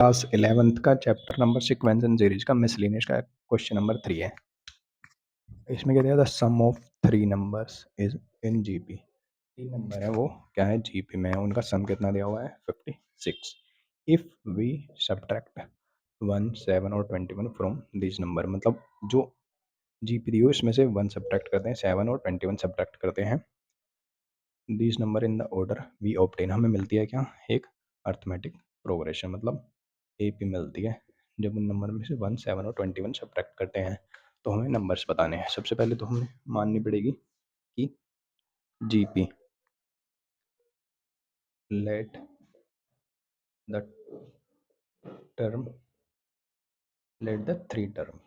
Class 11th का chapter number sequence and series का miscellaneous का क्वेश्चन नंबर 3 है। इसमें क्या दिया the sum of 3 numbers is in GP. 3 number है वो क्या है जीपी में, उनका सम कितना दिया हुआ है 56। इफ वी सब्ट्रैक्ट 1 7 और 21 फ्रॉम दिस नंबर, मतलब जो जीपी दी हो इसमें से 1 सब्ट्रैक्ट करते हैं, 7 और 21 सब्ट्रैक्ट करते हैं, this number in the order we obtain, हमें मिलती है क्या एक अर्थमेटिक प्रोग्रेशन, मतलब एपी मिलती है। जब उन नंबर में से 1 7 और 21 सब्ट्रैक्ट करते हैं तो हमें नंबर्स बताने हैं। सबसे पहले तो हमें माननी पड़ेगी कि GP let the term let the 3 term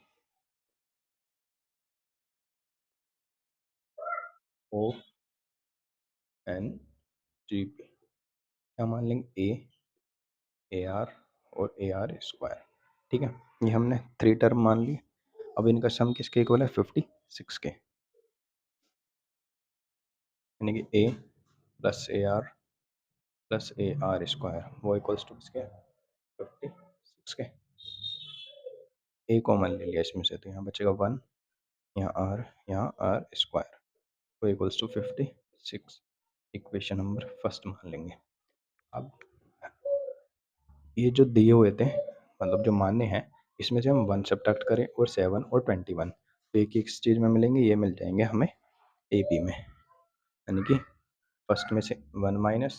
on GP, क्या मान लेंगे ए आर और ए आर स्क्वायर। ठीक है, ये हमने 3 टर्म मान ली। अब इनका सम किसके इक्वल है 56 के, यानी कि a plus a r plus a are square वो इक्वल्स टू किसके 56 के। ए कॉमन ले लिया इसमें से तो यहाँ बचेगा 1, यहाँ आर स्क्वायर वो equals to 56। Equation number first मान लेंगे। अब ये जो दिए हुए थे, मतलब जो मानने हैं, इसमें से हम 1 सब्ट्रैक्ट करें और 7 और 21 तो एक एक चीज़ में मिलेंगे, ये मिल जाएंगे हमें एपी में, यानी कि फर्स्ट में से 1 माइनस,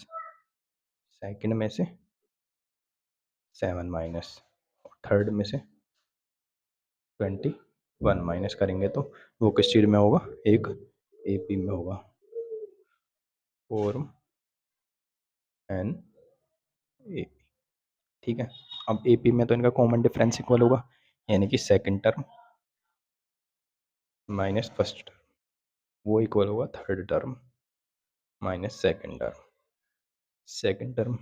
सेकंड में से 7 माइनस और थर्ड में से 21 माइनस करेंगे तो वो किस चीज़ में होगा, एक एपी में होगा। फॉर्म एन ए, ठीक है। अब एपी में तो इनका कॉमन डिफरेंस इक्वल होगा, यानी कि second term minus first term वो इक्वल होगा third term minus second term. Second term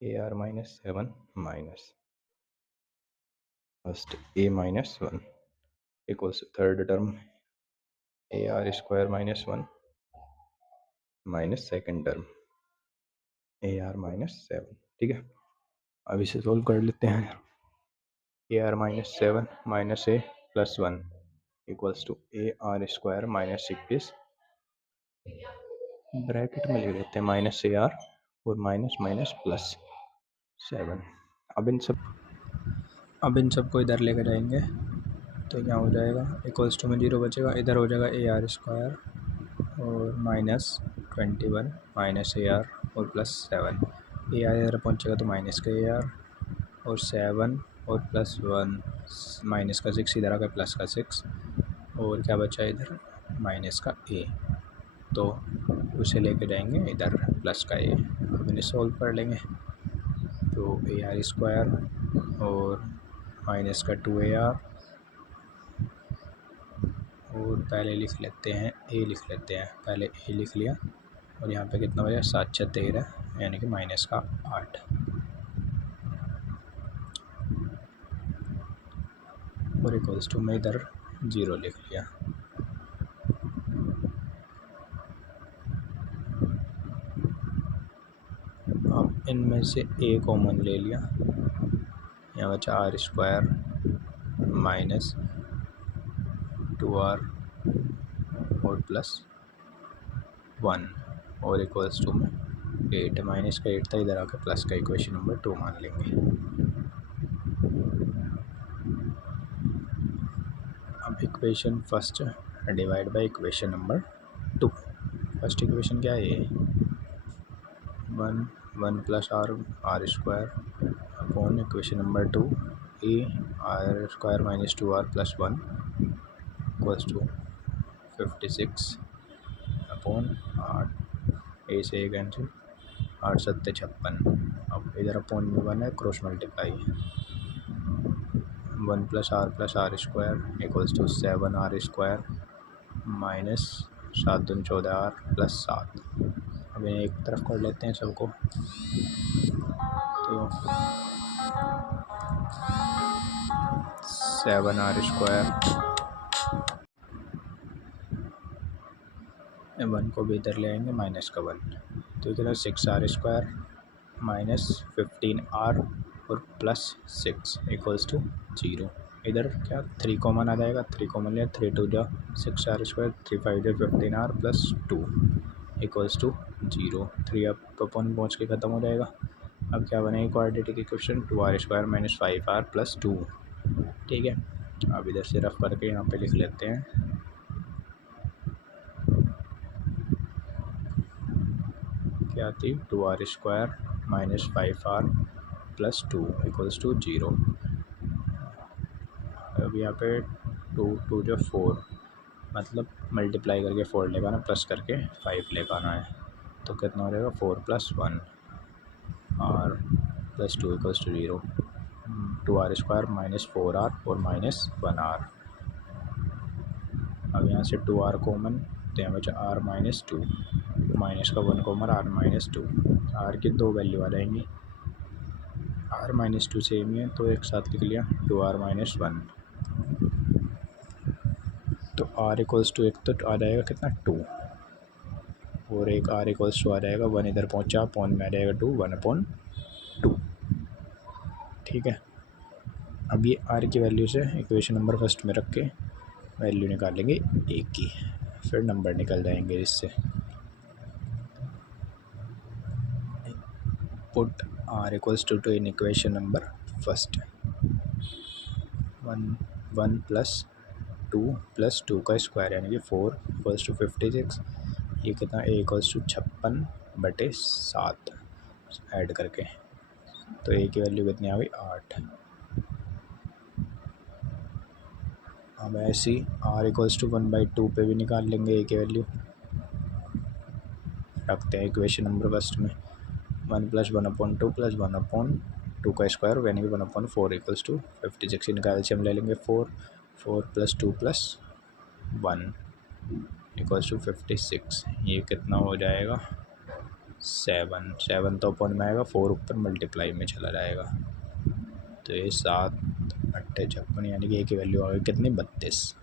A R minus 7 minus first A minus 1 equals third term A are square minus 1 minus second term A R minus 7। ठीक है, अब इसे solve कर लेते हैं। A R minus 7 minus A plus 1 equals to A are square minus 26, bracket में ले लेते हैं माइनस ए आर और माइनस माइनस प्लस 7। अब इन सब को इधर लेकर जाएंगे तो क्या हो जाएगा, इक्वल्स टू में 0 बचेगा, इधर हो जाएगा ए आर स्क्वायर और माइनस 21 माइनस ए आर और प्लस 7। ए आर इधर पहुँचेगा तो माइनस का ए आर और 7 और प्लस 1 माइनस का 6 इधर आ गया प्लस का 6 और क्या बचा इधर माइनस का ए, तो उसे लेके जाएंगे इधर प्लस का ए। अब इन्हें सॉल्व कर लेंगे तो ए आर स्क्वायर और माइनस का 2 ए आर और पहले लिख लेते हैं ए, लिख लेते हैं पहले ए लिख लिया और यहाँ पे कितना बचा 7 6 13 यानी कि माइनस का 8 और इक्वल्स टू में इधर 0 लिख लिया। अब इनमें से ए कॉमन ले लिया, यहाँ बचा आर स्क्वायर माइनस 2r और प्लस 1 और इक्वल्स टू में 8 माइनस का 8 था, इधर आकर प्लस का इक्वेशन नंबर 2 मान लेंगे। अब equation first divide by equation number 2। First equation क्या है, ये 1 plus R square upon equation number 2 A are square minus 2r plus 1 equals to 56 upon 8, A से 1 कैंसिल, 8 7 56। अब इधर अपॉन में 1 है, cross multiply 1 plus R square equals to 7 R square minus 7 दूनी 14 are plus 7। अब इन्हें एक तरफ कर लेते हैं सबको, तो 7 आर स्क्वायर 1 को भी इधर ले आएंगे माइनस का 1 तो इधर 6 आर स्क्वायर -15r और +6 इक्वल्स टू 0। इधर क्या 3 कॉमन आ जाएगा, 3 कॉमन लिया, 3 2 जा 6r², 3 5 जा 15r +2 इक्वल्स टू 0। 3 अब अपन पहुँच के ख़त्म हो जाएगा। अब क्या बनेगा क्वाड्रेटिक इक्वेशन 2r² - 5r +2। ठीक है, अब इधर से रफ करके यहाँ पे लिख लेते हैं। क्या थी 2r² - 5r +2 इक्वल्स टू 0। अब यहाँ पे 2 2 जो 4, मतलब मल्टीप्लाई करके 4 लेकर आना, प्लस करके 5 लेकर आना है। तो कितना हो जाएगा 4 + 1 r +2 equals to 0। 2r² - 4r और -1r। अब यहाँ से 2r कॉमन, तो यहाँ बचा r - 2, माइनस का 1 कॉमन, r - 2। r की 2 वैल्यू आ जाएंगी, r - 2 सेम ही है तो एक साथ लिख लिया 2r - 1। तो r इक्वल्स टू एक तो आ जाएगा कितना 2, और एक r इक्वल्स टू आ जाएगा 1, इधर पहुँचा पॉन में आ जाएगा 2, 1/2। ठीक है, अब ये r की वैल्यू से इक्वेशन नंबर फर्स्ट में रख के वैल्यू निकालेंगे a की, फिर नंबर निकल जाएंगे इससे। Put r equals to in equation number first. 1 + 2 + 2 का स्क्वायर यानी कि 4 इक्वल्स टू 56। ये कितना a इक्वल्स टू 56/7 ऐड करके, तो a की वैल्यू कितनी आ गई 8। अब ऐसी r इक्वल्स टू 1/2 पे भी निकाल लेंगे a की वैल्यू। रखते हैं इक्वेशन नंबर फर्स्ट में 1 + 1/2 + 1/2 का स्क्वायर यानी कि 1/4 इक्वल्स टू 56। इनका एलसीएम ले लेंगे 4 + 2 + 1 इक्वल्स टू 56। ये कितना हो जाएगा 7। 7 तो अपन में आएगा, 4 ऊपर मल्टीप्लाई में चला जाएगा, तो ये 7 × 8 = 56 यानी कि a की वैल्यू आ गई कितनी 32।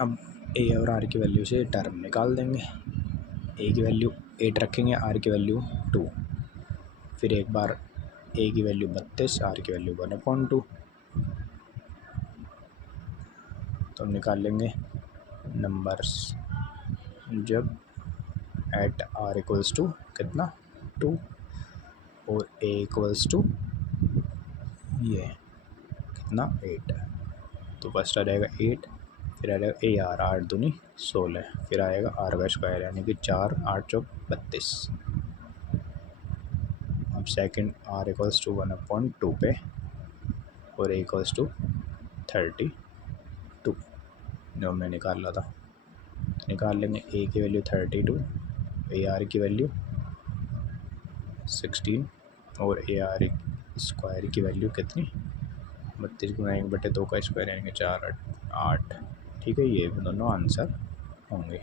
अब a और r की वैल्यू से टर्म निकाल देंगे। a की वैल्यू 8 रखेंगे, r की वैल्यू 2, फिर एक बार a की वैल्यू 32, r की वैल्यू 1/2। तो हम निकाल लेंगे नंबर्स जब एट r इक्वल्स टू कितना 2 और a इक्वल्स टू ये कितना 8। तो फर्स्ट आ जाएगा 8, फिर आ जाएगा a r 8 दूनी 16, फिर आएगा r का स्क्वायर यानी कि 4 8 × 32। अब सेकंड r इक्वल्स टू 1/2 पे और a इक्वल्स टू 32 जो हमने निकाला था। तो निकाल लेंगे a की वैल्यू 32, ar की वैल्यू 16 और ar स्क्वायर की वैल्यू कितनी 32 × 1/2 का स्क्वायर यानी कि 4 8। ठीक है, ये दोनों आंसर होंगे।